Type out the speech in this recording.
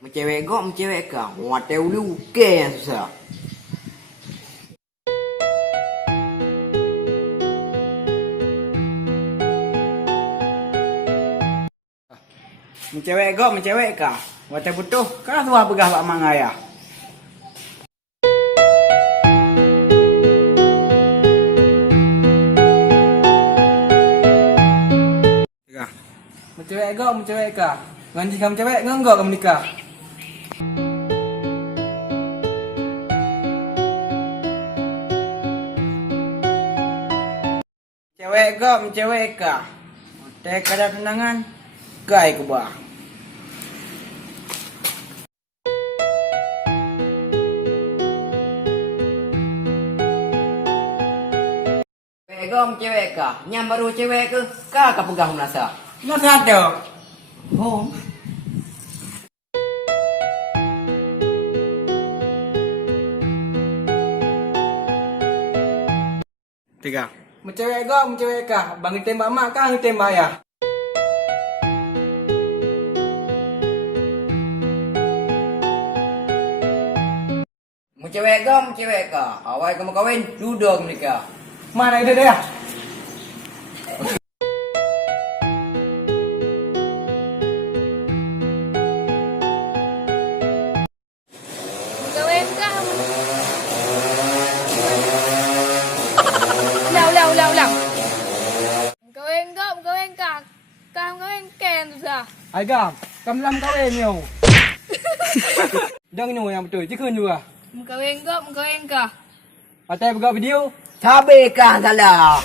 Mencewek kok, mencewek kah? Wadah ulu ke susah. Mencewek kah? Wadah butuh kah tua begah pak mangaya. Mencewek kah? Ganti kamu cewek enggak kamu nikah? Mencewek kah? Teh kada tenangan, gai ke bah. Cewek kah? Nyam baru cewek ke? Kah pegang nasa? Nasa ada. Oh. Tiga. Mencewek kah? Bang tembak mak kah tembak ya? Mencewek kah? Awal kamu kawin, duduk menikah. Mana itu dia? Kawin ka. Ulang. Kawin ka. Kawin ken sa. Agam, kamu lam kawin nyo. Dang nyo yang betul, jika juga. Kawin ka. Atai buka video. Sabi ka salah.